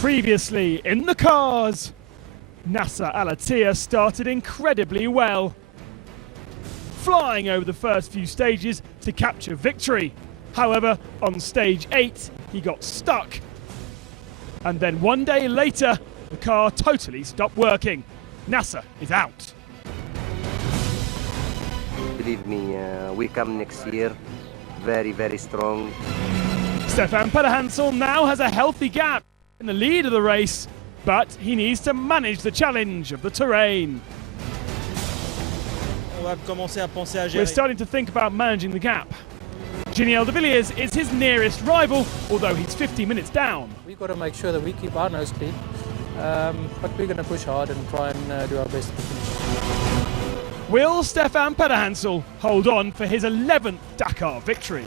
Previously in the cars, Nasser Al-Attiyah started incredibly well, flying over the first few stages to capture victory. However, on stage 8, he got stuck. And then one day later, the car totally stopped working. Nasser is out. Believe me, we come next year very, very strong. Stefan Pederhansel now has a healthy gap in the lead of the race, but he needs to manage the challenge of the terrain. We're starting to think about managing the gap. Giniel de Villiers is his nearest rival, although he's 50 minutes down. We've got to make sure that we keep our nose clean, but we're going to push hard and try and do our best to finish. Will Stefan Pederhansel hold on for his 11th Dakar victory?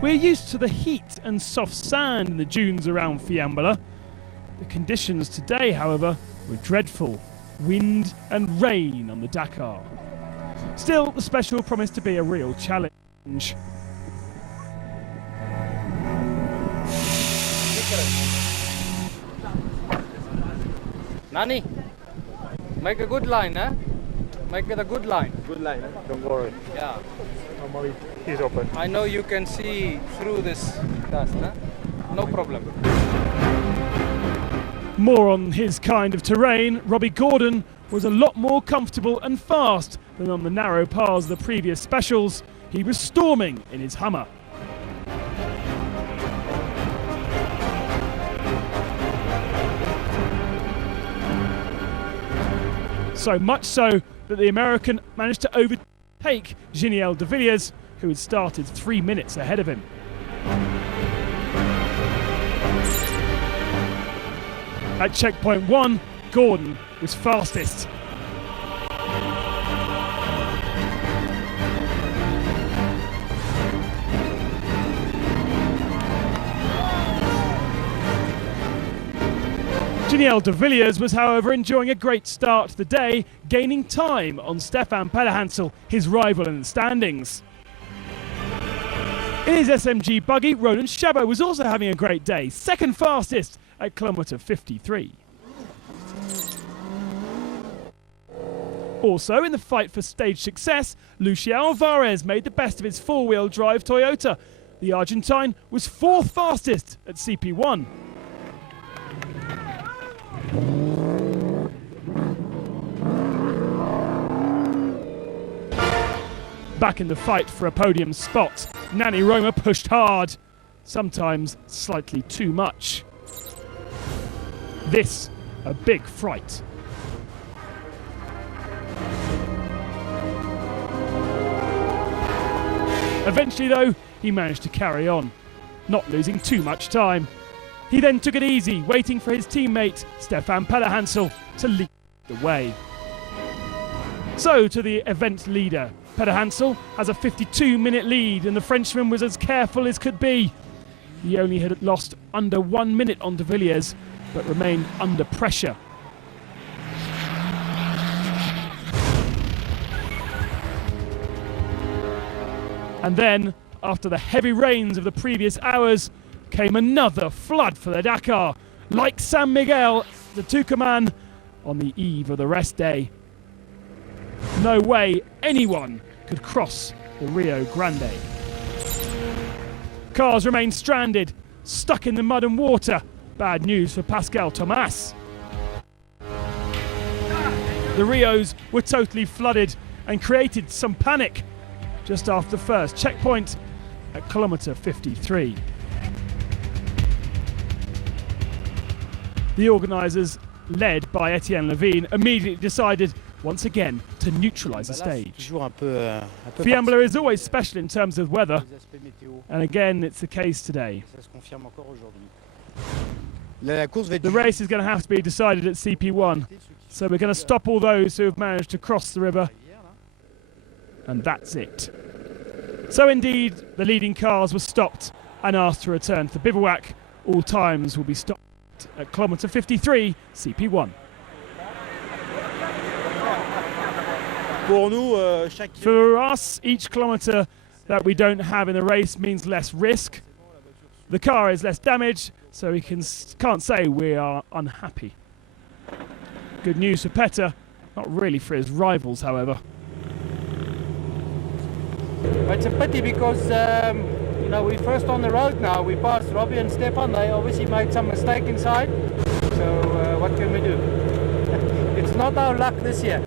We're used to the heat and soft sand in the dunes around Fiambula. The conditions today, however, were dreadful. Wind and rain on the Dakar. Still, the special promised to be a real challenge. Nani, make a good line, eh? Make it a good line. Good line, don't worry. Yeah. Normally he's open. I know you can see through this dust, eh? No problem. More on his kind of terrain, Robbie Gordon was a lot more comfortable and fast than on the narrow paths of the previous specials. He was storming in his Hummer. So much so that the American managed to overtake Giniel de Villiers, who had started 3 minutes ahead of him. At checkpoint 1, Gordon was fastest. Giniel de Villiers was, however, enjoying a great start to the day, gaining time on Stefan Pederhansel, his rival in the standings. In his SMG buggy, Roland Chabot was also having a great day, second fastest at kilometre 53. Also, in the fight for stage success, Lucian Alvarez made the best of his four-wheel drive Toyota. The Argentine was fourth fastest at CP1. Back in the fight for a podium spot, Nani Roma pushed hard, sometimes slightly too much. This, a big fright. Eventually, though, he managed to carry on, not losing too much time. He then took it easy, waiting for his teammate, Stefan Pederhansel, to lead the way. So, to the event leader, Pederhansel has a 52-minute lead, and the Frenchman was as careful as could be. He only had lost under 1 minute on de Villiers, but remained under pressure. And then, after the heavy rains of the previous hours, came another flood for the Dakar. Like San Miguel, the Tucumán, on the eve of the rest day. No way anyone could cross the Rio Grande. Cars remained stranded, stuck in the mud and water. Bad news for Pascal Thomas. The Rios were totally flooded and created some panic just after the first checkpoint at kilometre 53. The organisers, led by Etienne Levine, immediately decided once again to neutralise the stage. Fiambula is always special in terms of weather, and again it's the case today. The race is going to have to be decided at CP1, so we're going to stop all those who have managed to cross the river, and that's it. So indeed, the leading cars were stopped and asked to return to the bivouac. All times will be stopped at kilometre 53, CP1. For us, each kilometre that we don't have in the race means less risk. The car is less damaged, so we can't say we are unhappy. Good news for Petter, not really for his rivals, however. It's a pity because, you know, we're first on the road now. We passed Robbie and Stefan. They obviously made some mistake inside. So what can we do? It's not our luck this year.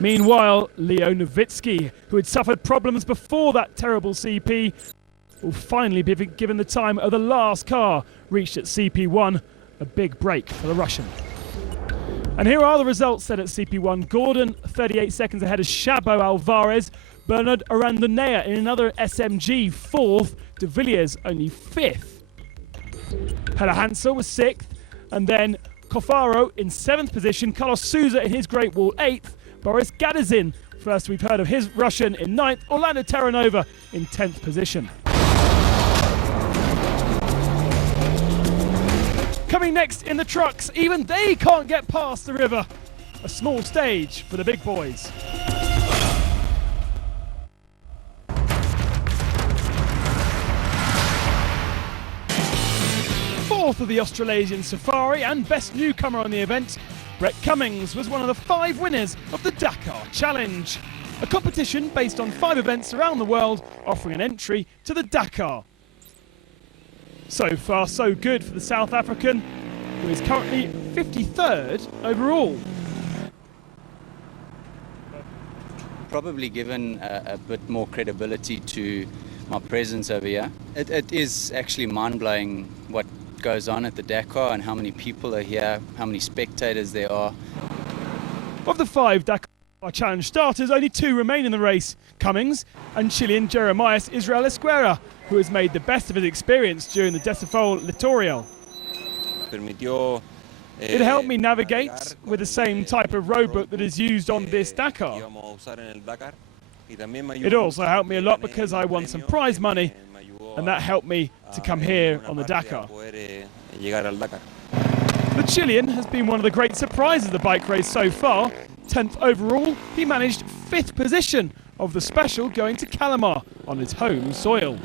Meanwhile, Leo Novitsky, who had suffered problems before that terrible CP, will finally be given the time of the last car reached at CP1. A big break for the Russian. And here are the results set at CP1. Gordon 38 seconds ahead of Shabo Alvarez. Bernard Arandonea in another SMG 4th. De Villiers only 5th. Pelle Hansel was 6th. And then Kofaro in 7th position. Carlos Souza in his Great Wall 8th. Boris Gadazin, first we've heard of his Russian, in 9th. Orlando Terranova in 10th position. Coming next in the trucks, even they can't get past the river. A small stage for the big boys. Fourth of the Australasian Safari and best newcomer on the event, Brett Cummings was one of the 5 winners of the Dakar Challenge, a competition based on 5 events around the world offering an entry to the Dakar. So far, so good for the South African, who is currently 53rd overall. Probably given a bit more credibility to my presence over here. It is actually mind-blowing what goes on at the Dakar and how many people are here, how many spectators there are. Of the 5 Dakar Challenge starters, only 2 remain in the race. Cummings and Chilean Jeremias Israel Esquera, who has made the best of his experience during the Decifol Litorial. It helped me navigate with the same type of roadbook that is used on this Dakar. It also helped me a lot because I won some prize money, and that helped me to come here on the Dakar. The Chilean has been one of the great surprises of the bike race so far. 10th overall, he managed 5th position of the special going to Calamar on his home soil.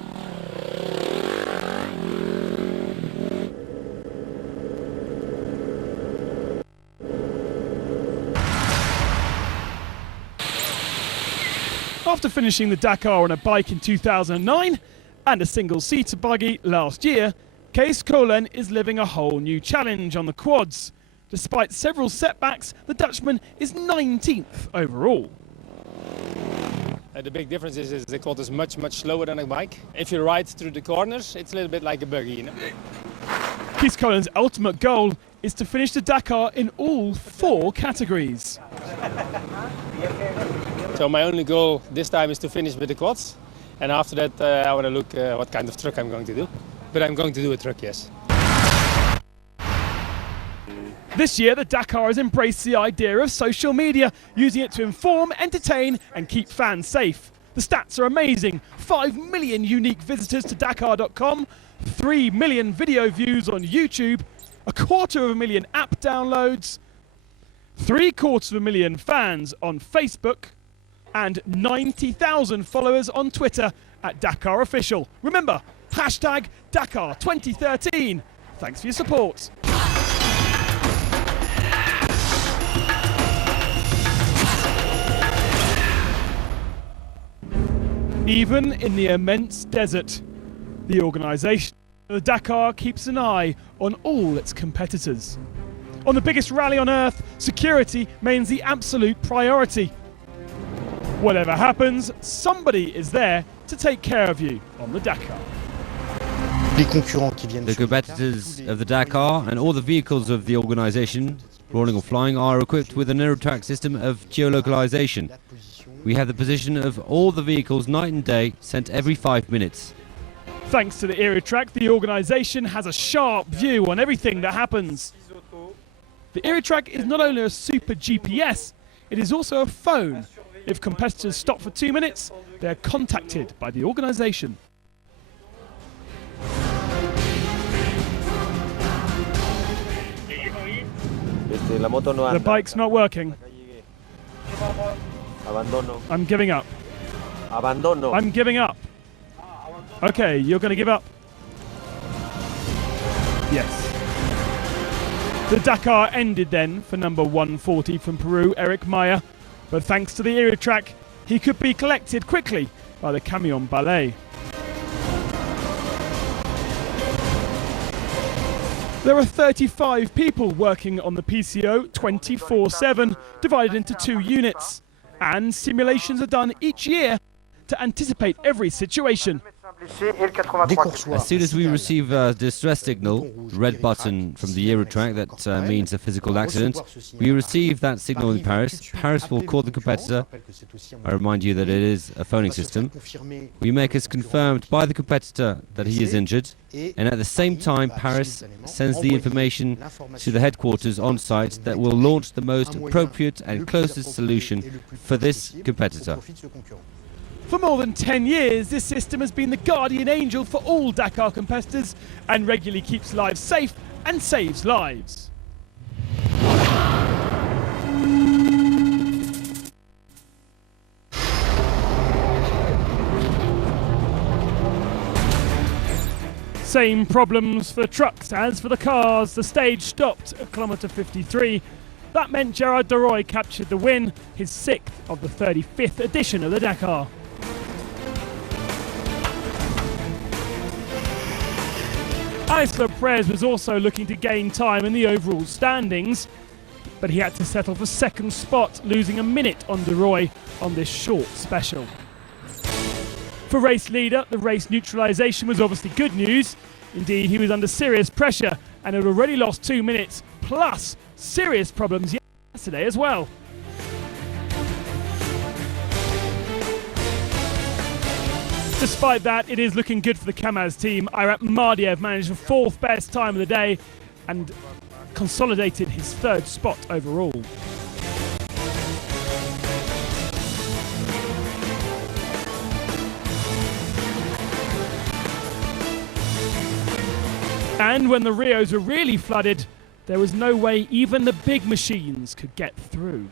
After finishing the Dakar on a bike in 2009 and a single-seater buggy last year, Kees Kolen is living a whole new challenge on the quads. Despite several setbacks, the Dutchman is 19th overall. The big difference is the quad is much slower than a bike. If you ride through the corners, it's a little bit like a buggy, you know. Kees Kolen's ultimate goal is to finish the Dakar in all 4 categories. So my only goal this time is to finish with the quads, and after that I want to look what kind of truck I'm going to do. But I'm going to do a truck, yes. This year, the Dakar has embraced the idea of social media, using it to inform, entertain and keep fans safe. The stats are amazing. 5 million unique visitors to Dakar.com, 3 million video views on YouTube, 250,000 app downloads, 750,000 fans on Facebook, and 90,000 followers on Twitter at Dakar Official. Remember, hashtag Dakar 2013. Thanks for your support. Even in the immense desert, the organisation of the Dakar keeps an eye on all its competitors. On the biggest rally on earth, security remains the absolute priority. Whatever happens, somebody is there to take care of you on the Dakar. The competitors of the Dakar and all the vehicles of the organisation, rolling or flying, are equipped with an Aerotrack system of geolocalization. We have the position of all the vehicles night and day, sent every 5 minutes. Thanks to the Aerotrack, the organisation has a sharp view on everything that happens. The Aerotrack is not only a super GPS, it is also a phone. If competitors stop for 2 minutes, they are contacted by the organisation. The bike's not working. I'm giving up. I'm giving up. Okay, you're going to give up. Yes. The Dakar ended then for number 140 from Peru, Eric Maya, but thanks to the Aerotrack, he could be collected quickly by the Camion Ballet. There are 35 people working on the PCO 24/7, divided into 2 units, and simulations are done each year to anticipate every situation. As soon as we receive a distress signal, the red button from the Aerotrack that means a physical accident, we receive that signal in Paris. Paris will call the competitor. I remind you that it is a phoning system. We make us confirmed by the competitor that he is injured, and at the same time Paris sends the information to the headquarters on site that will launch the most appropriate and closest solution for this competitor. For more than 10 years, this system has been the guardian angel for all Dakar competitors and regularly keeps lives safe and saves lives. Same problems for the trucks as for the cars. The stage stopped at kilometre 53. That meant Gerard Deroy captured the win, his 6th of the 35th edition of the Dakar. Isla Perez was also looking to gain time in the overall standings, but he had to settle for 2nd spot, losing a minute on Deroy on this short special. For race leader, the race neutralisation was obviously good news. Indeed, he was under serious pressure and had already lost 2 minutes, plus serious problems yesterday as well. Despite that, it is looking good for the Kamaz team. Irat Mardiev managed the 4th best time of the day and consolidated his 3rd spot overall. And when the Rios were really flooded, there was no way even the big machines could get through.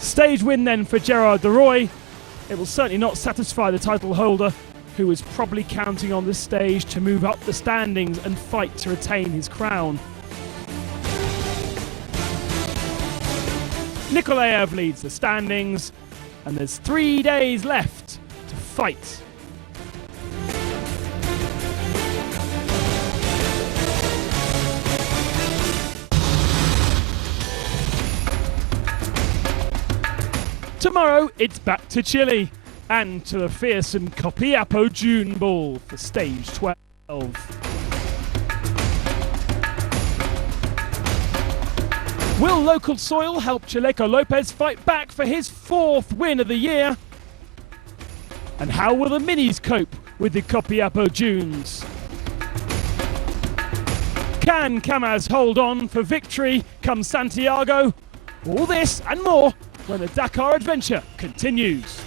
Stage win then for Gerard Deroy. It will certainly not satisfy the title holder, who was probably counting on this stage to move up the standings and fight to retain his crown. Nikolaev leads the standings, and there's 3 days left to fight. Tomorrow, it's back to Chile and to the fearsome Copiapo June Ball for stage 12. Will local soil help Chaleco Lopez fight back for his 4th win of the year? And how will the Minis cope with the Copiapo Junes? Can Kamaz hold on for victory come Santiago? All this and more when the Dakar adventure continues.